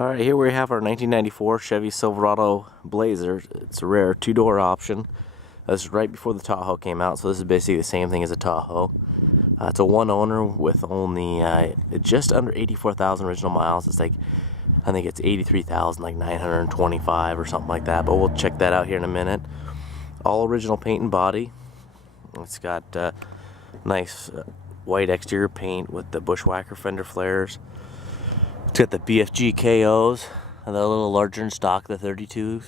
Alright, here we have our 1994 Chevy Silverado Blazer. It's a rare two-door option. This is right before the Tahoe came out, so this is basically the same thing as a Tahoe. It's a one owner with only just under 84,000 original miles. It's like, I think it's 83,925 or something like that, but we'll check that out here in a minute. All original paint and body. It's got nice white exterior paint with the Bushwhacker fender flares. It's got the BFG KOs, and they're a little larger in stock, the 32s.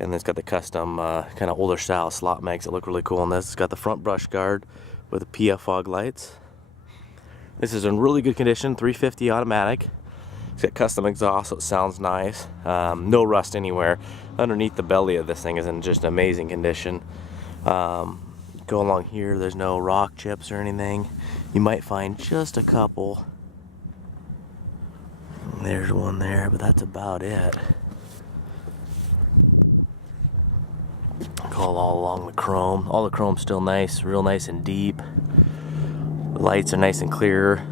And it's got the custom kind of older style slot mags that look really cool on this. It's got the front brush guard with the PF fog lights. This is in really good condition, 350 automatic. It's got custom exhaust, so it sounds nice. No rust anywhere. Underneath the belly of this thing is in just amazing condition. Go along here, there's no rock chips or anything. You might find just a couple. There's one there, but that's about it. All along the chrome. All the chrome's still nice, real nice and deep. The lights are nice and clear.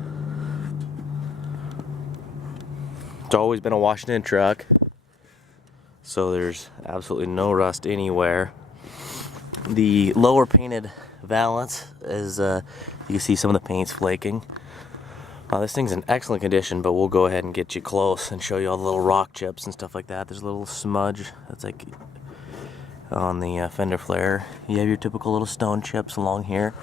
It's always been a Washington truck, so there's absolutely no rust anywhere. The lower painted valance is, you can see some of the paint's flaking. This thing's in excellent condition, but we'll go ahead and get you close and show you all the little rock chips and stuff like that. There's a little smudge that's like on the fender flare. You have your typical little stone chips along here,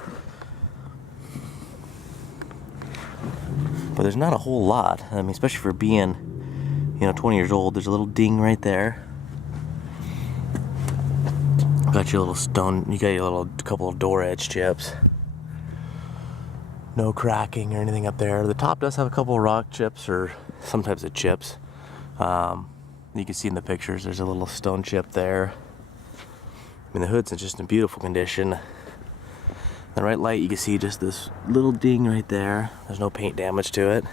but there's not a whole lot. I mean, especially for being, 20 years old. There's a little ding right there. Got your little stone. You got your little couple of door edge chips. No cracking or anything up there. The top does have a couple of rock chips or some types of chips. You can see in the pictures there's a little stone chip there. I mean, the hood's in just in beautiful condition. The right light, you can see just this little ding right there. There's no paint damage to it.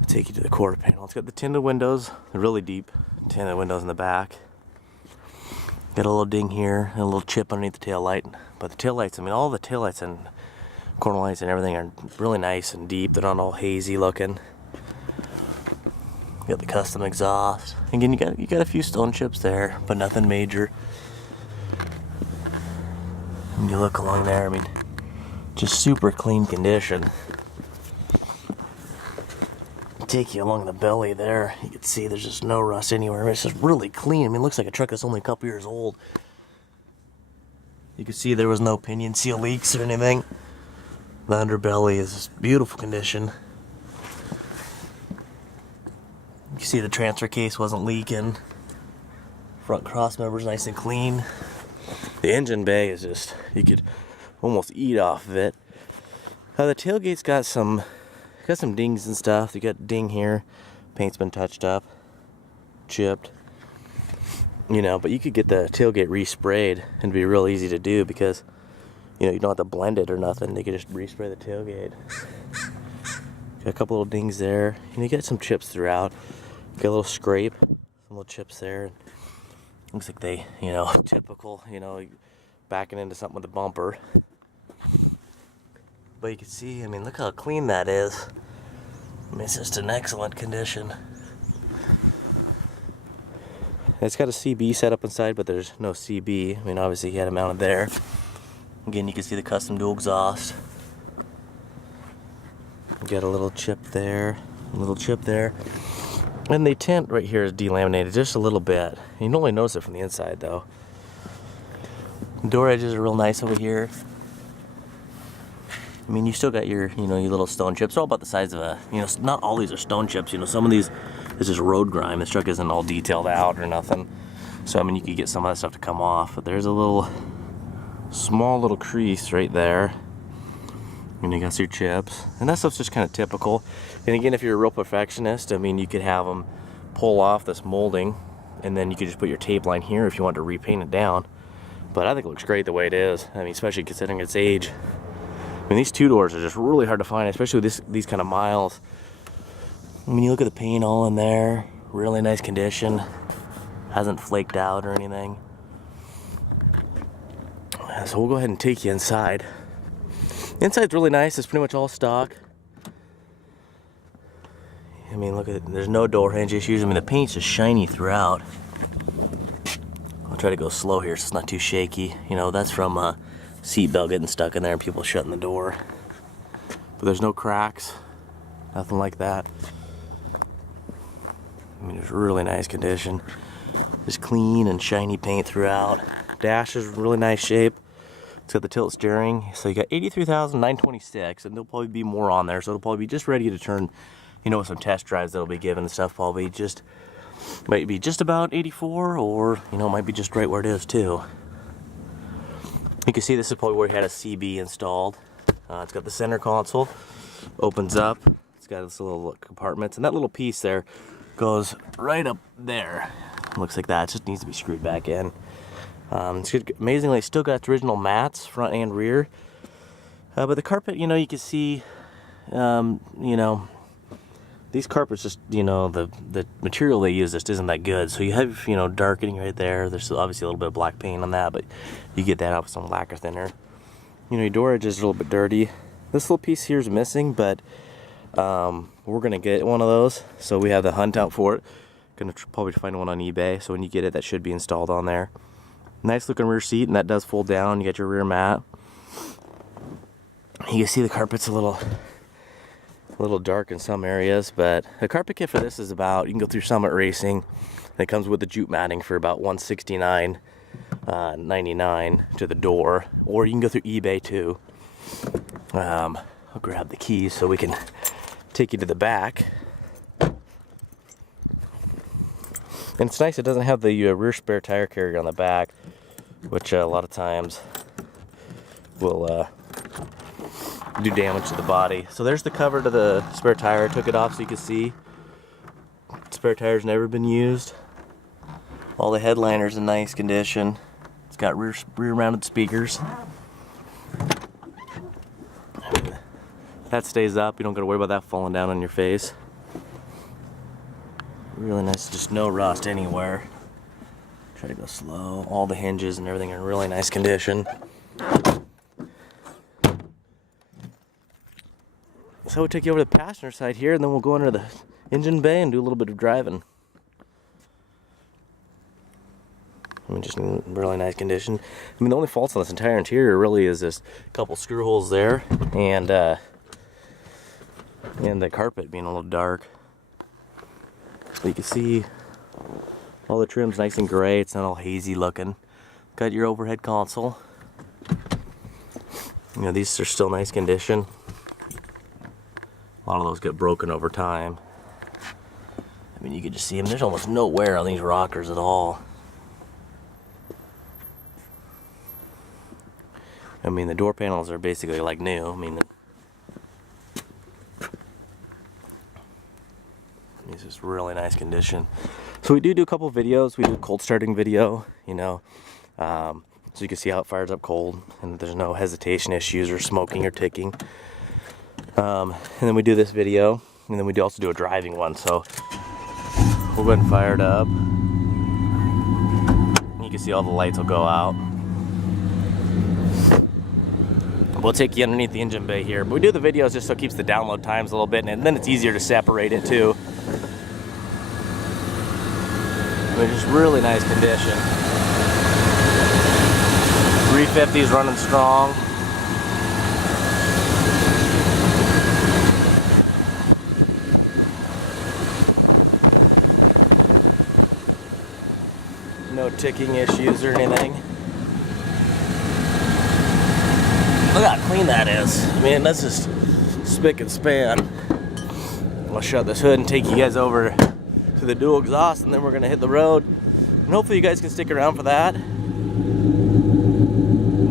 I'll take you to the quarter panel. It's got the tinted windows, the really deep tinted windows in the back. Got a little ding here and a little chip underneath the tail light. But the tail lights, I mean, all the tail lights and corner lights and everything are really nice and deep. They're not all hazy looking. You got the custom exhaust. Again, you got a few stone chips there, but nothing major. And you look along there, I mean, just super clean condition. Take you along the belly there, you can see there's just no rust anywhere. It's just really clean. I mean, it looks like a truck that's only a couple years old. You can see there was no pinion seal leaks or anything. The underbelly is just beautiful condition. You can see the transfer case wasn't leaking. Front cross member's nice and clean. The engine bay is just, you could almost eat off of it. The tailgate's got some dings and stuff. You got a ding here. Paint's been touched up, chipped. But you could get the tailgate resprayed and it'd be real easy to do because, you don't have to blend it or nothing. You could just respray the tailgate. Got a couple little dings there. You get some chips throughout. Got a little scrape, some little chips there. Looks like they, typical, backing into something with the bumper. But you can see, I mean, look how clean that is. I mean, it's just in excellent condition. It's got a CB set up inside, but there's no CB. I mean, obviously he had it mounted there. Again, you can see the custom dual exhaust. Got a little chip there, a little chip there. And the tint right here is delaminated just a little bit. You can only notice it from the inside, though. Door edges are real nice over here. I mean, you still got your, your little stone chips. They're all about the size of a, not all these are stone chips. Some of these is just road grime. This truck isn't all detailed out or nothing. So, I mean, you could get some of that stuff to come off. But there's a small little crease right there. And you got your chips. And that stuff's just kind of typical. And again, if you're a real perfectionist, I mean, you could have them pull off this molding. And then you could just put your tape line here if you want to repaint it down. But I think it looks great the way it is. I mean, especially considering its age. I mean, these two doors are just really hard to find, especially with these kind of miles. I mean, you look at the paint all in there, really nice condition. Hasn't flaked out or anything. So we'll go ahead and take you inside. The inside's really nice. It's pretty much all stock. I mean, look at it. There's no door hinge issues. I mean, the paint's just shiny throughout. I'll try to go slow here so it's not too shaky. You know, that's from a seat belt getting stuck in there and people shutting the door. But there's no cracks, nothing like that. I mean, it's really nice condition. Just clean and shiny paint throughout. Dash is really nice shape. It's got the tilt steering. So you got 83,926, and there'll probably be more on there. So it'll probably be just ready to turn, you know, with some test drives that'll be given and stuff. Probably just, might be just about 84, or, you know, might be just right where it is too. You can see this is probably where he had a CB installed. It's got the center console, opens up. It's got this little compartments, and that little piece there goes right up there. Looks like that. It just needs to be screwed back in. It's good. Amazingly, it's still got its original mats, front and rear. But the carpet, you know, you can see, you know, these carpets just, you know, the material they use just isn't that good. So you have, you know, darkening right there. There's obviously a little bit of black paint on that, but you get that out with some lacquer thinner. You know, your door edge is a little bit dirty. This little piece here is missing, but we're gonna get one of those. So we have the hunt out for it. Gonna probably find one on eBay. So when you get it, that should be installed on there. Nice looking rear seat, and that does fold down. You got your rear mat. You can see the carpet's a little dark in some areas, but the carpet kit for this is about, you can go through Summit Racing, and it comes with the jute matting for about $169.99 to the door, or you can go through eBay too. I'll grab the keys so we can take you to the back. And it's nice, it doesn't have the rear spare tire carrier on the back, which a lot of times will do damage to the body. So there's the cover to the spare tire. I took it off so you can see. Spare tire's never been used. All the headliner's in nice condition. It's got rear mounted speakers. That stays up. You don't gotta worry about that falling down on your face. Really nice, just no rust anywhere. Try to go slow. All the hinges and everything are in really nice condition. So we'll take you over to the passenger side here, and then we'll go under the engine bay and do a little bit of driving. I mean, just in really nice condition. I mean, the only faults on this entire interior really is this couple screw holes there, and the carpet being a little dark. But you can see all the trim's nice and gray. It's not all hazy looking. Got your overhead console. You know, these are still nice condition. A lot of those get broken over time. I mean, you can just see them. There's almost no wear on these rockers at all. I mean, the door panels are basically like new. I mean, it's just really nice condition. So we do a couple videos. We do a cold starting video, you know, so you can see how it fires up cold, and there's no hesitation issues or smoking or ticking. And then we do this video, and then we also do a driving one. So we'll go ahead and fire it up. You can see all the lights will go out. We'll take you underneath the engine bay here, but we do the videos just so it keeps the download times a little bit, and then it's easier to separate it too. I mean, just really nice condition. 350 is running strong. No ticking issues or anything. Look how clean that is. I mean, that's just spick and span. I'll shut this hood and take you guys over to the dual exhaust, and then we're gonna hit the road. And hopefully you guys can stick around for that. But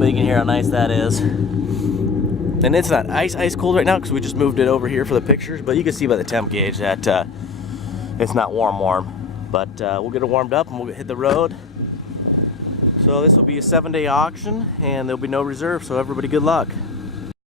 you can hear how nice that is. And it's not ice cold right now because we just moved it over here for the pictures, but you can see by the temp gauge that it's not warm. But we'll get it warmed up and we'll hit the road. So this will be a 7-day auction, and there'll be no reserve, so everybody good luck.